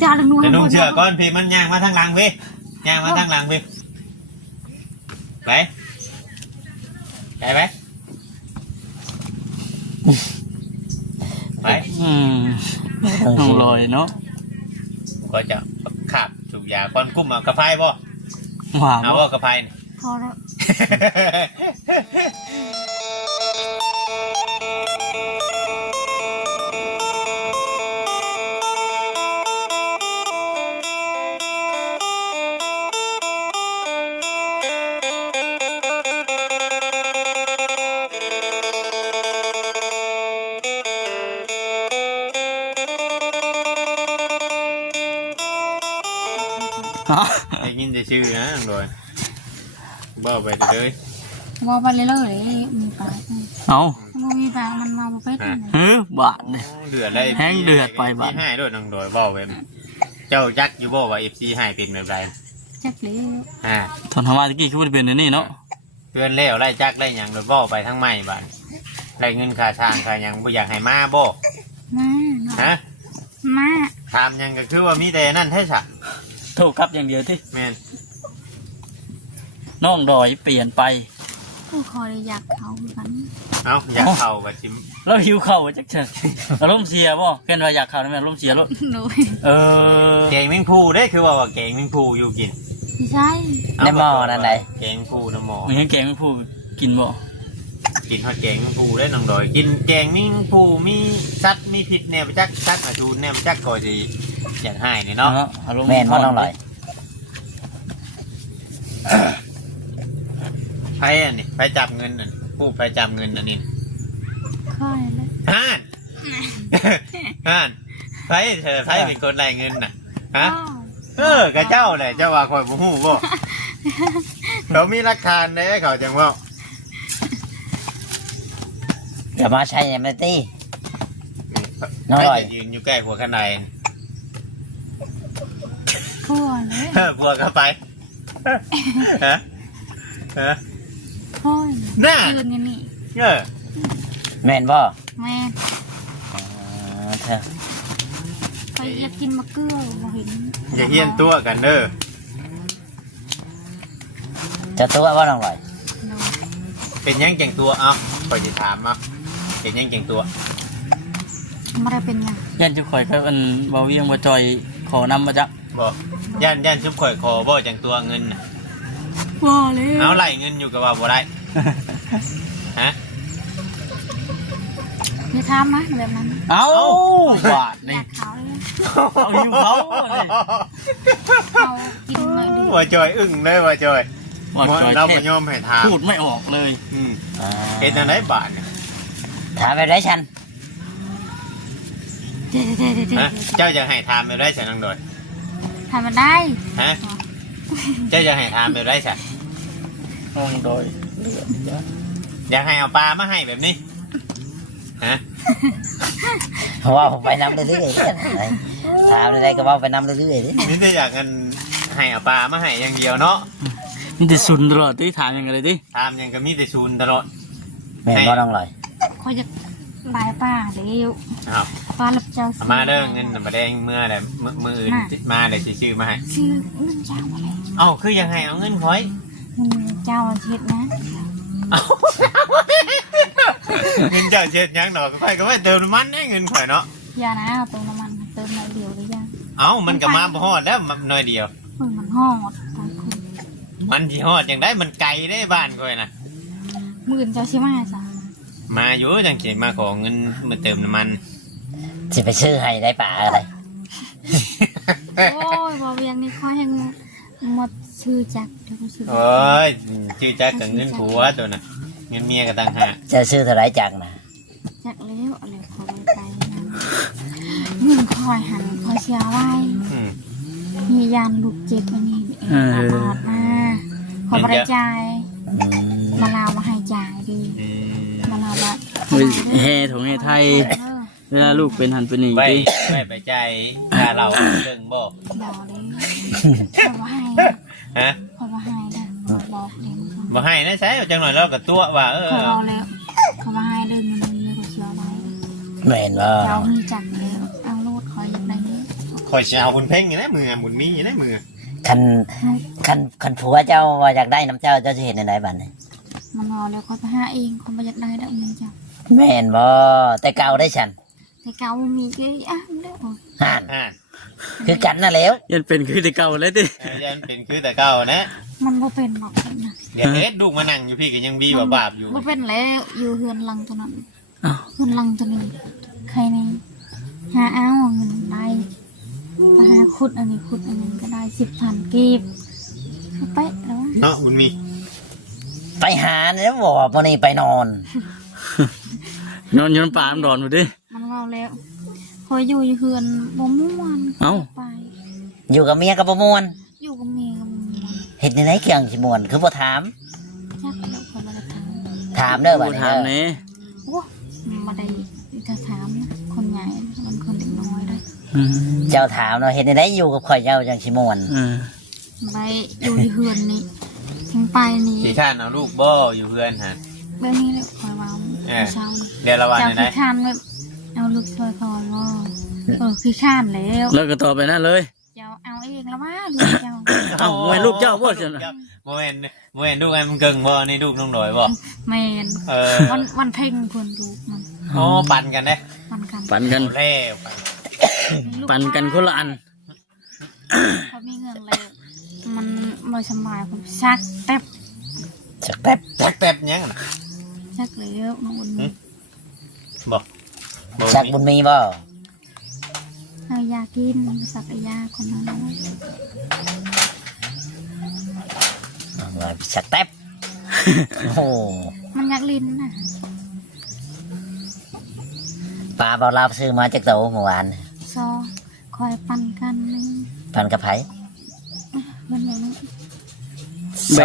จะเอานุ่ง จะนุ่งเชือกก่อนพี่มันย่างมาทางหลังพี่ย่างมาทางหลังพี่ไปไปไปต้องลอยเนาะก็จะขับสูบยาก้อนกุ้มเอากระเพายบ่เอาบ่กระเพายพอแล้วได้ยินแต่ชื่อนะโดยบ่ไปเลยบ่ไปเลยมีปลาเอามีปลามันมาบ่เป็ดบาดเนี่ยเดือดเลยแห้งเดือดไปบาดให้ด้วยน้องโดยบ่ไปเจ้าจักอยู่บ่ว่า FC ให้เป็นแบบไรจักเลยทำมาตะกี้คือมันเป็นนี่เนาะเพื่อนเลี้ยวไล่จักไล่หยังโดยบ่ไปทั้งใหม่บาดไล่เงินค่าช่างค่าหยังบ่อยากให้มาบ่ฮะมาถามหยังก็คือว่ามีแต่นั่นแท้ซะถูกครับอย่างเดียวที่แม่นน้องดอยเปลี่ยนไปกูคอยอยากเขากันเอาอยากเข้าบัดซิมเราหิวเข่าจักเชิญอารมณ์เสียบ่เกินว่าอยากเข่าได้ไหมอารมณ์เสียรถแกงแมงภูได้คือว่าแกงแมงภูอยู่กินใช่ในหม้อนั่นไหนแกงภูน้ำหม้อมีแกงแมงภูกินบ่กินฮอดแกงแมงภูได้น้องดอยกินแกงแมงภูมีสัตว์มีพิษเนี่ยจักสัตว์อาจูนเนี่ยจักก่อสิอยากให้นี่เนาะแม่นบ่น้องลอยไผอันนี้ไผจับเงินนั่นผู้ไผจับเงินอันนี้ค่อยเลยฮ่านไผเป็นคนได้เงินน่ะฮะกับเจ้าแหละเจ้าว่าคอยบ่ฮู้บ่เขามีหลักฐานเด้เขาจังว่าอย่ามาใช้ยังไม่ตีน้อยยืนอยู่ใกล้หัวข้างในพัวเลยพัวเข้าไปฮะพ่อน่ายืนอย่างนี้แม่นบ่แม่ไปอยากกินมะเขือบ่เห็นอย่าเฮี้ยนตัวกันเด้อจะตัวว่าน้องลอยเป็นยังเก่งตัวเอาคอยจะถามเอาเป็นยังเก่งตัวไม่ได้เป็นยังยันจุข่อยก็มันเบาเวียงบ่จอยขอนำมาจักบ่ย่านชุบข่อยคอบ่จังตัวเงินบ่เลยเอาไหลเงินอยู่กับว่าบ่ได้ฮะไม่ทำนะแบบนั้นเอาบาดนี่เขาเลยเอาอยู่เขาเลยเขากินไม่ดีว่าจอยอึ้งเลยว่าจอยเราไม่ยอมให้ถามพูดไม่ออกเลยเห็นอะไรบาดเนี่ยถามไปได้ฉันเจ้าจะให้ถามไปได้ฉันนั่งโดยทำมาได้ฮะเจ้าจะให้ถามไปได้ฉันนั่งโดยอยากให้เอาปลามาให้แบบนี้ฮะว่าผมไปนำเรื่อยๆถามอะไรก็ว่าไปนำเรื่อยๆนี่จะอยากกันให้เอาปลามาให้อย่างเดียวเนาะมีแต่ซุนตลอดที่ถามยังไงดิถามยังก็มีแต่ซุนตลอดแม่ก็ต้องลอยคอยจะปลายป้าเดี๋ยวป้าหลับเจ้ามาเด้อเงินมาแดงเมื่อไรมืออื่นมาเลยชื่อมาให้ชื่อเงินเจ้าอะไรเอ้าคือยังไงเอาเงินคอยเจ้าเช็ดนะเงินเจ้าเช็ดยังหนอก็ไปก็ไปเติมน้ำมันให้เงินข่อยเนาะอย่านะเติมน้ำมันเติมหน่อยเดียวเลยยังเอ้ามันก็มาพอดแล้วหน่อยเดียวมันห่อมันที่ฮอดอย่างได้มันไกลได้บ้านก่อยนะมื่นเจ้าใช่ไหมจ๊ะมาอยู่จังเขียนมาขอเงินมาเติมน้ำมันจะไปซื้อให้ได้ป่าอะไรโอ้ยบอเวียงนี่ค่อยยังหมดชื่อจักโอ้ยชื่อจักกับเงินผัวตัวน่ะเงินเมียกับต่างหากจะซื้อเท่าไรจักนะจักแล้วอะไรขอไปเงินคอยหันคอยเชียร์ไว้มียานลูกเจ็บอันนี้ตลอดมาขอบริจาคมาลาวมาให้จ่ายดีมาลาวละแห่ถงแห่ไทยเวลาลูกเป็นหันเป็นหนีไปใจถ้าเราเรื่องบอกเลยขอให้ฮะขอให้ได้บอกเลยบอกให้นะใช่จังหน่อยเรากับตัวว่าขอเลยขอให้เรื่องนี้ก็เชื่อไว้แม่นว่าเรามีจักเลยเอาลูกคอยอย่างไรนี้ข คอยสิเอาบุญเพ่งอยู่ในมือบุญมีอยู่ในมือ คันผัวเจ้าว่าอยากได้น้ำเจ้าเจ้าจะเห็นในไหนบ้านนี่ มันนอนแล้วคอยไปหาเองคนไปอยากได้แล้วมึงจ้ะ แม่นบ่แต่เก่าได้ฉัน แต่เก่ามีก็อ่ะแล้ว ห่าน อ่า คือกันน่ะแล้ว ยันเป็นคือแต่เก่าเลยติ ยันเป็นคือแต่เก่านะ มันบ่เป็นหรอกนะ เดี๋ยวเอ็ดลูกมานั่งอยู่พี่ก็ยังบีบาบอยู่ บ่เป็นแล้วอยู่เฮือนลังตัวนั้น อ้าว เฮือนลังตัวนี้ใครนี่หาเอาเงินได้ไปหาขุดอันนี้ขุดอันนี้ก็ได้10,000กีบไปแล้ว เนาะบุญมี ไปหาเนี่ยบอกว่าวันนี้ไปนอน นอนอยู่น้ำปลามันดอนหมดดิ มันเว้าแล้วคอยอยู่เฮือนบ่ม่วน เอ้า ไป อยู่กับเมียกับประมวล อยู่กับเมียกับม่วน เห็นในไหนเกี่ยงชิมวนคือบ่ถาม จักแล้วคนละทาง ถามเด้อบัด บ่ นี้ ถาม เด้อ แหนี่ โอ้มาได้ถ้าถามนะคนใหญ่มันคนเด็กน้อยได้ เจ้าถามเนาะเห็นในไหนอยู่กับข่อยเจ้าจังชิมวน ไปอยู่เฮือนนี่ถึงไปนี่ ขี้ข้านเอาลูกบ่อยู่เพื่อนฮะ เรื่องนี้เลยคอยว่าเช้า เดี๋ยวละวัน เจ้า เลย ขี้ นะ ข้านแบบเอาลูกช่วยคอยว่าขี้ข้านแล้ว แล้วก็ต่อไปนั่นเลย เจ้าเอาเองแล้วว่าลูกเจ้า เอ้าแม่ลูกเจ้าบ่ซั่นน่ะ โมเห็นลูกไอ้มันเกิงบ่นี่ลูกน้องดอยบ่ แมน วันเพ่งคนดูมัน อ๋อปั่นกันเด้ มันกัน ปันกัน เอาแล้ว ปันกันคนละอัน เขามีเงินเลยมันไม่สบายผมชักแป๊บ สักแป๊บ แป๊บยังน่ะ ชักแล้วน้องอุ่น บ่บ่ สักบุญมีบ่ เอายากินสักยาคนนั้น สักแป๊บโอ้โห มันอยากลิ้นนะ ปลาเบาลาซื้อมาจากโตเมื่อวาน ซอคอยปั่นกันนึง พันกระไผ มันอย่างนี้ แ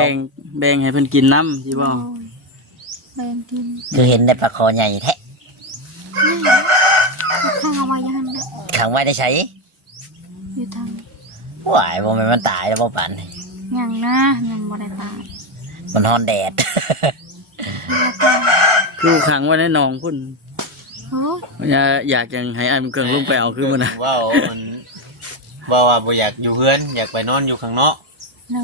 บ่งให้เพิ่นกินน้ำที่บ่ แบ่งกิน คือเห็นได้ปลาคอใหญ่แท้ นี่ข้างเอาไว้ยังนะ ขังไว้ได้ใช้ อยู่ทาง หวายบ่แม่นมันตายแล้วบ่ปัน อย่างนะยังบ่ได้ตาย มันฮอนแดด คือขังไว้ในหนองพุ่น โอ้ อยากจังให้อ้ายมันเกิงลงไปเอาคือมันน่ะ ว้าวมันบ่ว่าบ่อยากอยู่เพื่อนอยากไปนอนอยู่ข้างนอก เรา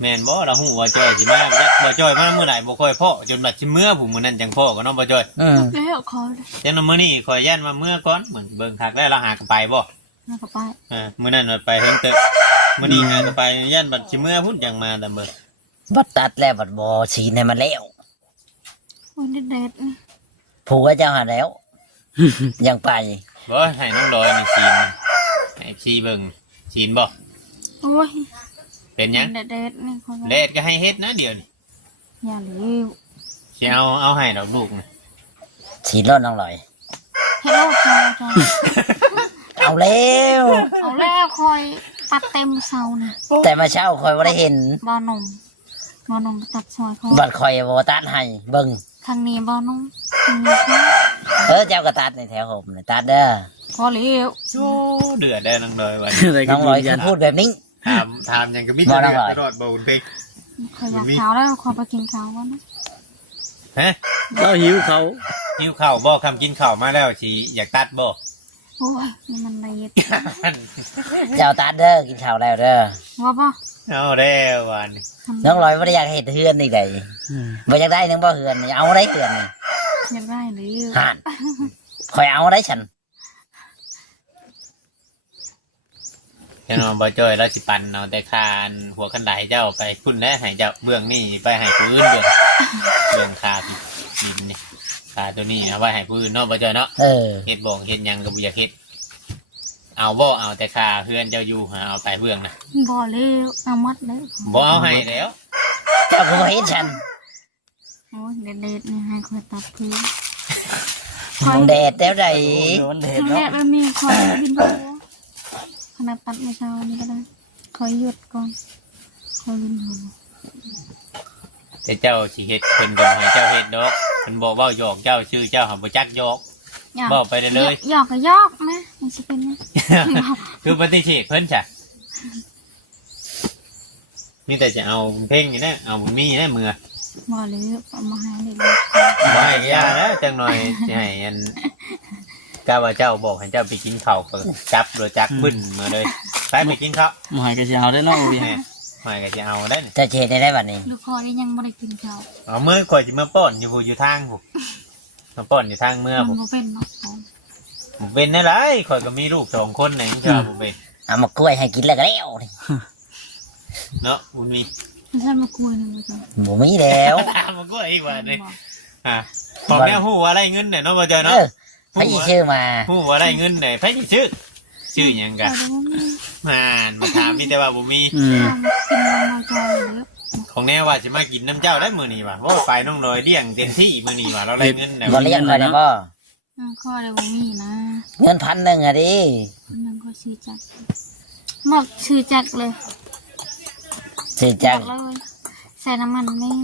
แม่นบ่เราฮู้ว่าจ้อยสิมาจักบ่จ้อยมามื้อไหนบ่ค่อยพ้อจนบัดสิเมื่อผู้มื้อนั้นจังพ้อก็เนาะบ่จ้อย แล้วคอย จังมื้อนี้ข่อยย่านมาเมื่อก่อนเหมือนเบิ่งคักแล้วเราหากนไปบ่ แล้วก็ไป มื้อนั้นไปเฮิงตึกมื้อนี้หากนไปย่านบัดสิเมื่อพุ่นจังมาตามเบิ่ง บัดตัดแล้วบัดบ่ฉีดให้มันแล้ว โอ้ยเด็ด ผัวเจ้าหาแล้ว ยังไป บ่ให้น้องดอยนี่ซีนให้ซีเบิ่งซีนบ่ โอ้ย เป็นหยัง เด็ดนี่คน เลดก็ให้เฮ็ดนะเดี๋ยวนี้ อย่าเลี้ยว สิเอาให้ดอกลูกนะ ฉีดรถน้องลอย เฮ็ดโลกจ้า เอาแล้ว เอาแล้วคอยตัดเต็มเสาน่ะ แต่มาเช้าคอยบ่ได้เห็น บ่อนมตัดซอยคอย บัดคอยบ่ตัดให้เบิ่ง ข้างนี้บ่อนมข้างนี้ค่ะ เจ้าก็ตัดในแถวผมนี่ตัดเด้อ พอเลี้ยว โอ้เดือดได้น้องดอยวัน อะไรก็ น้องลอย ยืนยั คือน พูดแบบนี้ ถามหยังก็มี บ่ แต่ น้อง เดือ ลอย ดตลอดบ่อุ่นเพ็ก คอยอยากขาวแล้วขอไปกินข้าวก่อนนะ ฮะ เราหิวเขา หิวข้าวบ่คำกินข้าวมาแล้วสิอยากตัดบ่ โอ้ยนี่มันละเอียด เจ้าตัดเด้อกินข้าวแล้วเด้อ ว่าป่ะ เอาแล้ววัน น้องลอยบ่ได้อยากเฮ็ดเฮือนนี่ไดบ่อยากได้นังบ่เฮือนนี่เอาได้เฮือนนี่ อยากได้หรือ ห่านคอยเอาได้ฉัน เจ้าน้องบ่จ้อยแล้วสิปันเอาแต่คานหัวคันไดเจ้าไปพุ่นแล้วให้เจ้าเบื้องนี่ไปให้ผู้อื่นเบื้องคาดินนี่คาตัวนี้เอาไว้ให้ผู้อื่นเนาะบ่จ้อยเนาะ เออ เฮ็ดบ่งเฮ็ดหยังก็บ่อยากเฮ็ดเอาบ่เอาแต่คาเฮือนเจ้าอยู่หาเอาไปเบื้องน่ะ บ่เลี้ยวเอามัดเลย บ่เอาให้แล้ว เจ้าก็บ่เฮ็ดฉัน โอ้ยเด็ดนี่ให้คอยตัดพื้น มันแดดแล้วใด โดนเด็ด ทั้งแร เนาะ กแล้วมีคอยบินหัวขนาดตัดไม่เช้านี่ก็ได้คอยหยุดก่อนคอยบินหัว แต่เจ้าสิเฮ็ดเพิ่นก็บ่ให้เจ้าเฮ็ดดอกเพิ่นบอกเว้าหยอกเจ้าชื่อเจ้าหาบ่จักหยอกบอกไปได้เลย หยอกก็หยอกนะมันจะเป็นไง คือปฏิเสธเพิ่นจ้ะมีแต่จะเอาเพลงอยู่นะเอาบุญมีนะมือ บ่เลี้ยวเอามาให้เด็ก บ่ให้ยาแล้วจังหน่อยสิให้อัน ก็ว่าเจ้าบอกให้เจ้าไปกินข้าวก็จับรถจักรบึ้นมาเลยไปกินข้าว หมายก็สิเอาได้เนาะโอ้ย แม่หมายก็จะเอาได้นี่ เจะเช็ดได้บัดนี้ ลูกคอยยังไม่ได้กินข้าว เอามือข่อยจะมาป้อนอยู่ทางผมมาป้อนอยู่ทางเมื่อ มัน ผม บ่เป็นเนาะ ผมเป็นได้ไรข่อยก็มีลูก2 คนไหนเจ้าผมเป็น เอามากล้วยให้กินแล้วก็แล้วนี่ เนาะบุญมี ไม่ใช่มากลัวหนึ่งเลยจ้ะ บ่มีแล้ว มันก็อีกว่าเนี่ยบอกแม่หูอะไรเงินเนี่ยเนาะบ่เจอ เอ เนาะ อไผสิชื่อมา หูอะไรเงินเนี่ยไผสิชื่อหยังกันมาถามมีแต่ว่าบ่มี อืม กินมาจอยเยอะ ของแน่ว่าจะมากินน้ำเจ้าได้มื้อนี้ว่ะว่าไปน้องน้อยเลี้ยงเต็มที่มื้อนี้ว่ะเราได้เงินเนี่ย บ่เลี้ยงเลยนะบ่ ข้ออะไรบ่มีนะ เงิน1,000อ่ะดิ มันก็ชื่อจักหมอกชื่อจักเลย สิจัก เลยใส่น้ำมันนี่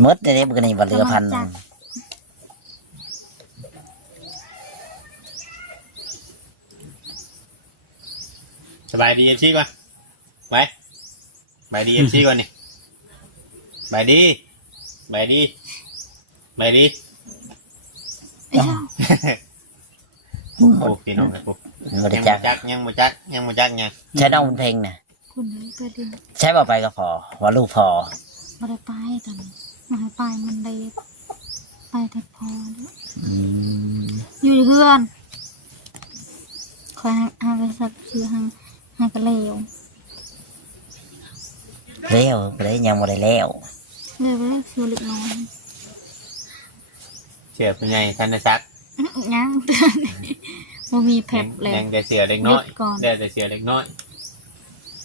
หมดได้บ่นี่บ่เหลือ1,000 สบายดีFCก่อนไปบายดี FC ก่อนนี่บายดีบายดีบายดี ไอ้เจ้า โอ้โหพี่น้องครับผม บ่ได้ ยัง จั บ่ ก จักยัง ใช้น้องบุญเพ็งน่ะ คุณเลยไปเรียน ใช้บ่ไปก็พอว่าลูกพอ บ่ได้ไปตอนนี้มาให้ไปมันได้ไปแต่พอแล้ว อืม อยู่เพื่อนคอยหาไปสักชื่อหากระเลว แล้วบ่ได้ยังบ่ได้แล้ว เลยไปเลยชื่อเล็กน้อย เสือเป็นไงท่านซัก ยังบ่มีแผลเลย ยังแต่เสือเล็กน้อย หยุดก่อน ได้แต่เสือเล็กน้อย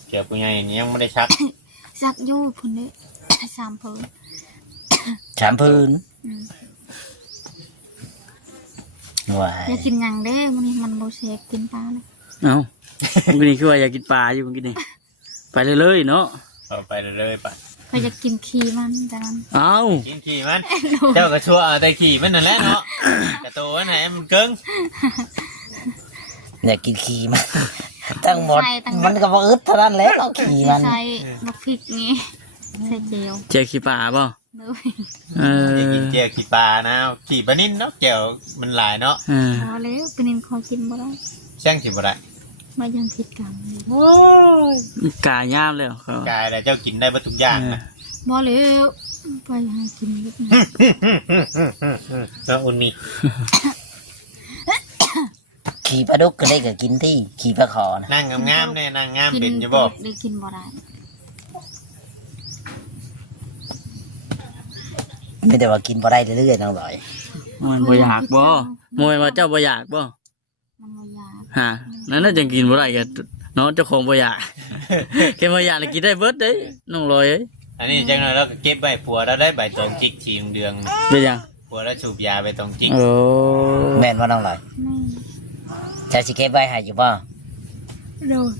เสือเป็นไงยังไม่ได้ชัก สักอยู่พุ่นเด้ 3 เพิ่น ถามพื้น อืม ว้า อยากกินหยังเด้มื้อนี้มันบ่แซ่บกินปลาเลย เอ้ามื้อนี้คือว่าอยากกินปลาอยู่เมื่อกี้นี่ไปเลยๆเนาะ เอาไปเรื่อยๆไป ข้อยอยากกินขี้มันจังนั้น เอ้า กินขี่มัน เจ้ากระชัวเอาแต่ขี่มันนั่นแหละเนาะกระโตนไหนมันเกิ้ง อยากกินขี้มันตั้งหมดมันก็บ่อึดเท่านั้นแหละเอาขี้มัน ใส่บักพริกนี่ใส่เจียว เจอขี้ปลาบ่ เลย เออ จะกินเจียวขี่ปลานะขี่ปลานิ่นเนาะเจียวมันหลายเนาะ เออ พอแล้วเป็นนินคอยกินบ่ได้ ช่างขี่บ่ได้ มายังผิดกันเลย กายยามแล้วเขา กายแต่เจ้ากินได้หมดทุกอย่างนะ บ่แล้วไปหากินเยอะนะ เนาะอุ่นมี ขี้ปลาดุกก็ได้ก็กินที่ขี้ปลาขอนะ นั่งงามๆเนี่ยนั่งงาม กิ เป็นอยู่บ่ ได้กินบ่ได้ ไม่ได้ว่ากินบ่ได้เรื่อยๆน้องหลอย มันบ่อยากบ่มวยว่าเจ้าบ่อยากบ่ มันบ่อยาก ฮะนั่นน่าจะกินบ่ได้ก็เนาะเจ้าของบ่อยาก แค่บ่อยากแล้วกินได้เบิดเด้น้องลอยเอ้ย อันนี้จังเลยเราก็เก็บใบผัวเราได้ใบตองจิกสีเดือง เป็นหยัง ผัวเราสูบยาใบตองจิก โอ้ แม่นว่าน้องหลอย นี่ จะสิเก็บไว้ให้อยู่บ่ โดน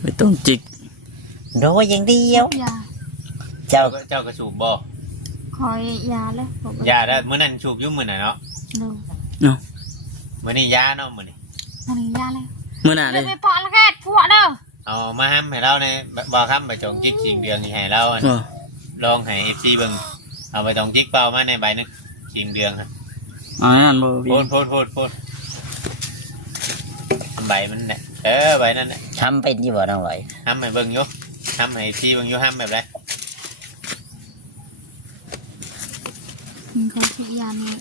ไม่ต้องจิก โดยอย่างเดียว ยา เจ้า เจ้าก็สูบบ่ คอยยาแล้วบอกว่ ยาได้มื้อนั้นสูบอยู่มื้อไหนเนาะ โดน มื้อนี้ยาเนาะมื้อนี้ มันนี้ยาแล้ว มื้อหน้า เดี๋ เด้ ยวไปเปาะละแกพวกเด้อ เอามาห้ำให้เราในบ่ค้ำใบตองจิกสีเดืองนี่ให้เราอัน โอ้ ลองให้ FC เบิ่งเอาใบตองจิกเปล่ามาในใบหนึงสีเดืองฮะ อันนั้นบ่ โพดใบมันเนี่ยใบนั่นแหละ ทำเป็นอยู่บ่น้องหลอย ห้ำให้เบิ่งอยู่ห้ำให้ FC เบิ่งอยู่ห้ำแบบไร มันก็สิยานี่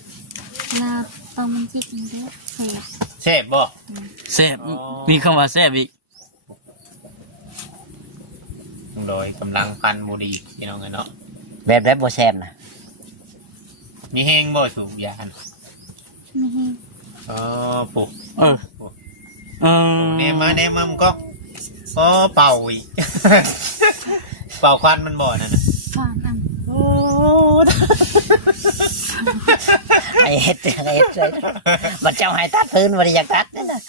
ลาตอนมันจิกมันเด้อเสียบ เสพบ่ แซ่บมีคำว่าแซ่บอีก โดยกำลังพันโมดีพี่น้องกันเนาะ แบบได้บ่แซ่บนะ มีแห้งบ่สูบยาน่ะ ไม่ให้ อ๋อปลูก เออเออ เนมมันก็เป่าอีก เป่าควันมันบ่นั่นน่ะ ผ่านอัน โอ้ ไอ้เฮ็ดเลยบัดเจ้าให้ตัดพื้นบ่ได้อยากตัดนั่นน่ะ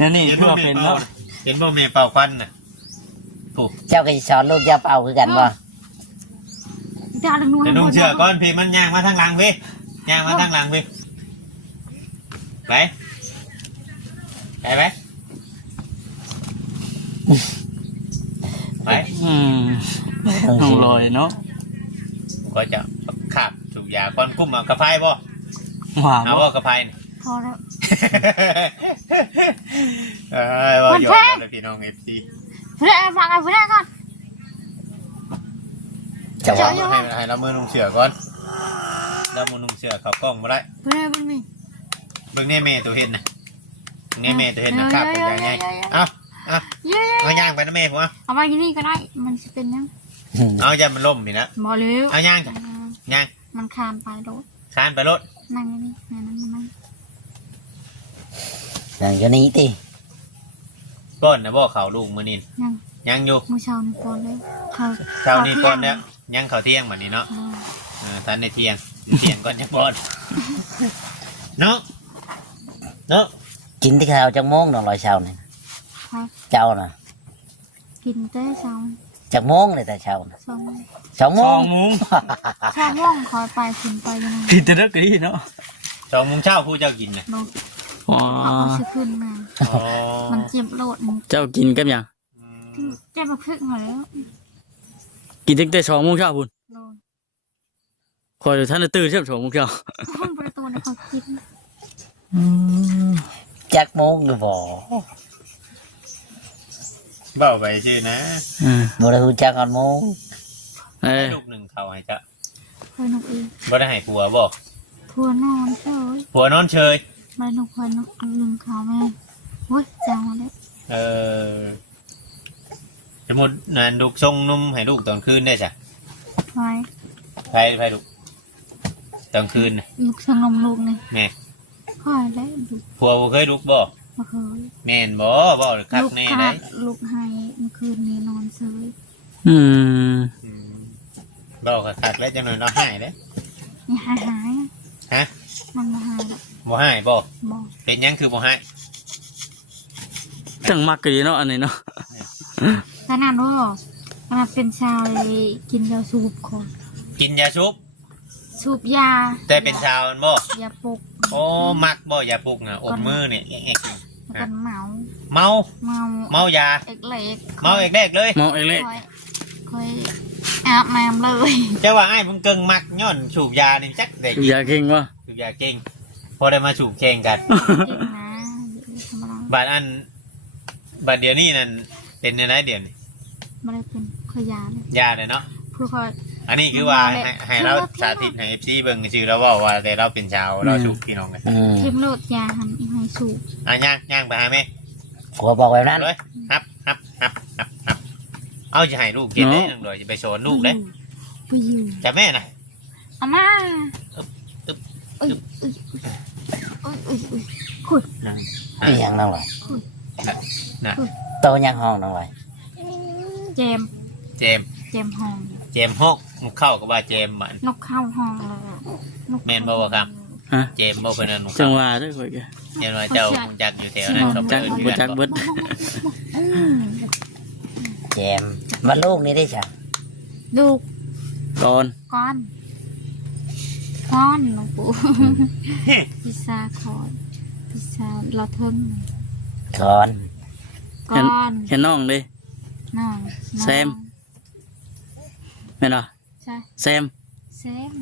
นั่นนี่ เห็น เพื่ บ่ อ แม่ เป็น เป่า เนาะ เห็นบ่แม่เป่าควันน่ะปลูก เจ้าก็สิสอนลูกอย่าเป่าคือกันบ่ จะเอาดังนู้น จะนุ่งเชือกก่อนพี่มันย่างมาทางหลังพี่ย่างมาทางหลังพี่ไปไป ไป อืมน้องลอยเนาะ ก็จะขาบสูบ ยาก่อนกุ้มเอากระไพบ่ ว้า เอา ว บ่กระไพนี่ พอแล้ว ว่า มัน หยอ แพ ก ง เลยพี่น้อง FC เพื่อนฟังกันเพื่อนก่อน จะว่า ให้เรามือนุ่งเสือก่อนเรามือนุ่งเสือเข้ากล้องบ่ได้ เพื่อนเป็นมี เบิ่งนี่แม่ตัวเห็นนะเบิ่งนี่แม่ตัวเห็นนะครับเป็นยังไงเอาเอา เย้ เอาย่างไปนะแม่ผมเอา ไปที่นี่ก็ได้มันจะเป็นยัง เอาอย่ามันล่มพี่นะ บอเร็ว เอาย่างจ้ะย่าง มันคานไปโดด คานไปรถ นั่งนี่นั่งนั่ง อย่างอยู่นี้ติ ก้อนนะบ่เขาลูกมื้อนี้ ยัง ยังอยู่ มือเช้านี่ก่อนเลยเขา เช้านี้ก้อนแล้วยังเขาเที่ยงบัดนี้เนาะท่านในเที่ยงเที่ยงก่อนจะบ่อนเนาะเนาะ กินที่ข้าวจักโมงน้องลอยเช้านี่ ครับ เจ้าน่ะ กินเต้เช้า จักโมงเลยแต่เช้าน่ะ สอง 2 โม สอง งมุ้ง ข้าวม่วงคอยไปขึ้นไปยังไง ผิดจะเลิกดีเนาะ 2 โมงเช้าผู้เจ้ากินน่ะ โดด อ๋อ เอาชื่อขึ้นมา อ๋อ มันเจ็บโลดมัน เจ้ากินกับหยัง เจ็บมาพึ่งมาแล้ว กินตั้งแต่2 โมงเช้าพุ่น โดน คอยท่านจะตื่นเช้า2 โมงเช้า ห้องประตูเนี่ยเขากิน จักโมงอยู่บ่ เบ้าไปชื่อนะ บ่ได้ฮู้จักฮอดโมง เอ้ย ลูกหนึ่งเขาให้จ้ะ เคยนกอี บ่ได้ให้ผัวบ่ ทัวนอนเฉย ผัวนอนเฉย ไม่นกเคยนกลืมเขาแม่เฮ้ยจางมาแล้ว เออสมมุตินั่นลูกส่งนมให้ลูกตอนคืนได้จ้ะ ไว้ ไปลูกตอนคืนน่ะ ลูกสงมลูกนี่ แม่ คอยแล้วลูก ผัวบ่เคยลุกบ่ มาเคย แม่นบ่บ่คัก ลูก แน่ ขา ได้ ดลูกให้เมื่อคืนนี้นอนเฉย อืม บ่คักแล้วจังหน่อยเนาะให้เด้ นี่หาย ฮะ มันมาหายแล้ว บ่ให้บ่ บอก เป็นหยังคือบ่ให้ จังมักกะดีเนาะอันนี้เนาะ ขนาดว่าขนาดเป็นชาวเลยกินยาสูบคน กินยาชุบ สูบยา แต่เป็นชาวมันบ่ ยาปลุก โอ้มักบ่ยาปลุกน่ะอมมือเนี่ยแอก แล้วก็เมา เมา เมา เมายา เอกเล็ก เมาเอกแรกเลย มองเองเลย คอยอาบน้ำเลย เจ้าว่าอ้ายผมเกิงมักย้อนสูบยานี่จักได้ อย่าเก่งวะ สูบยาเก่งพอได้มาสูบแข่งกัน จริงนะธรรมดา บัดอันบัดเดี๋ยวนี้นั่นเป็นในไหนเดี๋ยวนี้ ไม่ได้เป็นขอยาเลย ยาเลยเนาะ เพื่อคอย อันนี้คือว่าให้เราสาธิตให้ FC เบิ่งชื่อเราว่าว่าแต่เราเป็นชาวเราสูบพี่น้องกัน เทมโลดยาหันให้สูบ ย่างไปหาแม่ ผัวบอกแบบนั้น เลยฮับเอาจะให้ลูกกินได้หนึ่งเลยจะไปสอนลูกเด้ ไปอยู่ จะแม่น่ะ อามา ตึ๊บ เอ้ยขุด นั่น อีหยังน้องลอย น่ะ โตยังห้องน้องลอย เจม เจม เจมห้อง เจมฮกมุกเข้ากับว่าเจมมัน นกเข้าห้องเลยนก แม่นบ่บ่ครับ ฮะ เจมบ่เพิ่นนั่นมุก จั เข้าง หวะด้วยข่อยแก เจมว่าเจ้าคงจักอยู่แถวนั้นเขา จัก เปิด บ่จักเบิด แจมว่าลูกนี่ได้จ้ะ ดู ก่อน ก้อนก้อนหลวงปู่พิซซ่าคอยพิซซ่าละเทิง ก่อน ก้อน เห็นน้องดิ น้อง แซม แม่นบ่ ใช่ แซม แซม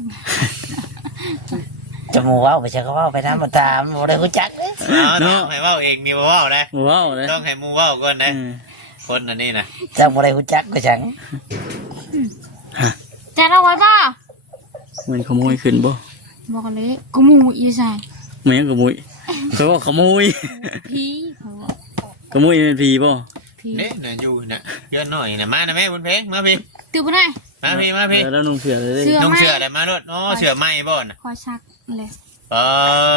จมูกเว้าไปชักก็เว้าไปน้ำมาตามบ่ได้ฮู้จักเด้ ต้องให้เว้าเองนี่บ่เว้านะ บ่เว้าเลย ต้องให้หมู่เว้าก่อนนะคนอันนี้นะ จักบ่ได้ฮู้จักก็จัง จะเอาไว้ป่ะ มันขโมยขึ้นบ่ บอกเลยกูมูอยู่ใส่ แม่งขโมยเขาบอกขโมย พี่เขาบอก ขโมยเป็นผีบ่ พี่ นี่น่ะอยู่น่ะเยอะหน่อยน่ะมานะแม่บุญเพลงมาพี่ ตื่นไปไหน มาพี่ แล้วนุ่งเสื้อเลย เสื้อ นุ่ง ไหม เสื้อได้มาโลดอ๋อเสื้อไหมบ่น่ะ คอยซักเลย เอ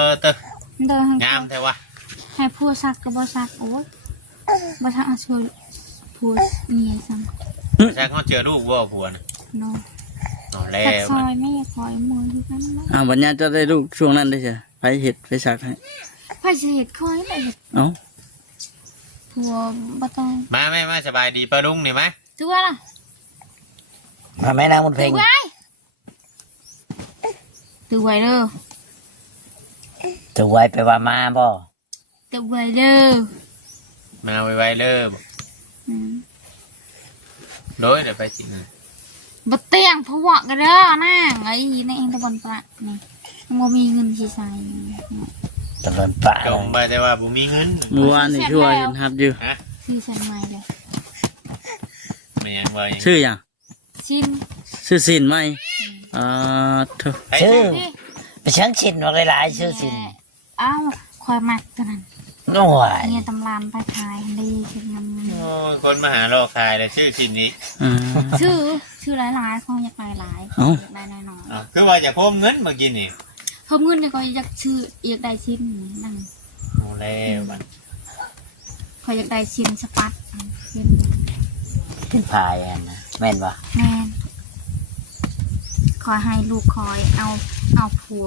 อเตอ เดิน งามแท้วะ ให้ผัวซักก็บ่ซักโอ้ยบ่ซักเอาช่วยผัวเมียซัง แซ่เขาเจอลูกบ่ผัวน่ะ โน เอาแล้ ตัด ว ซอยไม่คอยมืออยู่กันนะ บัญญัติจะได้ลูกช่วงนั้นได้ใช่ไปเห็ดไปสักให้ ไผสิเฮ็ดคอยได้เฮ็ด เอ้า ผัวบ่ต้อง มาแม่มาสบายดีป้าลุงนี่มั้ย ตัวล่ะ มาแม่นางบุญเพ็ง ตัวไว้ตัวไว้เด้อ จะไว้ไปว่ามาบ่ ตัวไว้เด้อ มาไวๆเด้อ อืม โดยเดี๋ยวไปสิ บเตียงพวกกันเด้อนั่งไอ้ในเองตะบนประนี่มันมีเงินที่ใส่ ตะลนป่า จงไปแต่ว่าบ่มีเงิน เมื่อวานนี่คือว่าเห็นฮับอยู่ ฮะ ซื้อเส้นใหม่เลย ไม่ยังว่ายัง ชื่อหยัง ชิ้น ชื่อสินไหมเถอะ ไป ชื่อ นี่ ไปเชิงชินมาหลายๆชื่อสิน อ้าวคอยมักตัวนั้น โอ้ย เนี่ยตำรานไปขายดีคือมัน โอ้ยคนมาหาโลกขายเลยชื่อชิ้นนี้ อ่า ชื่อหลายๆเขาอยากหลายๆ เอ้า อยากได้น้อย อ้าวคือว่าจะเพิ่มเงินเมื่อกี้นี่ ๆเพิ่มเงินเนี่ยก็อยากชื่ออยากได้ชิ้นนั่ง โอ้แล้วบัด เขาอยากได้ชิ้นสปัดชิ้น เป็นพายอันนะแม่นปะ แม่นคอยให้ลูกคอยเอาผัว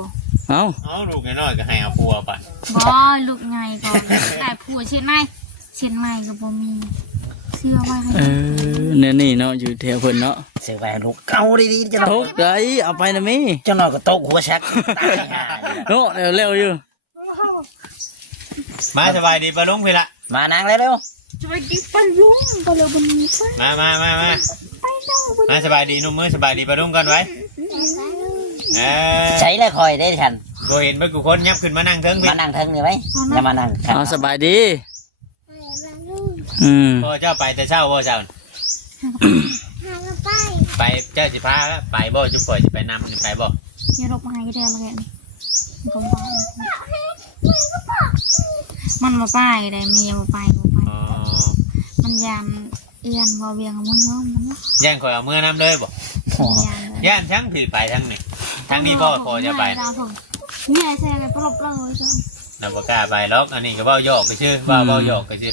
เอ้า เอาลูกน้อยๆก็ให้เอาปัวไป บอลูกไงก่อนได้ผัวชิ้นไหนชิ้นใหม่ก็บ่มีเสื้อไว้ให้ เนี่ยนี่เนาะอยู่แถวเพิ่นเนาะ ซื้อไปให้ลูกเก่าดีๆจะ ตกได้เอาไปนะมี่ เจ้าหน่อยก็ตกหัวชักตายห่าเลย เนาะเร็วๆอยู่ มาสบายดีปะลุงพี่ละ มานางเร็ว จะไปกินปลาลุงก็เลยบนนี้ไป มา ไปเจ้าบน มาสบายดีนุ่มมือสบายดีปะลุงก่อนไว้ๆใช้เลยคอยได้ทัน บ่เห็นเมื่อกูคนยับขึ้นมานั่งเทิงพี่ มานั่งเทิงนี่ไหมอย่ามานั่งข้าง เอาสบายดีอืม พ่อเจ้าไปแต่เช้าบ่เช้าน่ะไปเจ้าสิพาไปบ่จุ๊บปล่อยสิไปนำนี่ไปบ่ อย่ารบมาให้เดียวละกันก็ไปมันมาไปได้เมียมาไป อ๋อ มันยามเอียนว่าเวียงมึงเนาะมันเนาะ ย่านข่อยเอามือนำเลยบ่ โอ้โห ยามเลย ย่านทั้งผิดไปทั้งนี่ทั้งนี้พ่อจะไป เนี่ยใช่เลยปลบเลยจ้ะ นำบ่กล้าไปหรอกอันนี้ก็เว้าหยอกไปชื่อเว้าหยอกไปชื่อ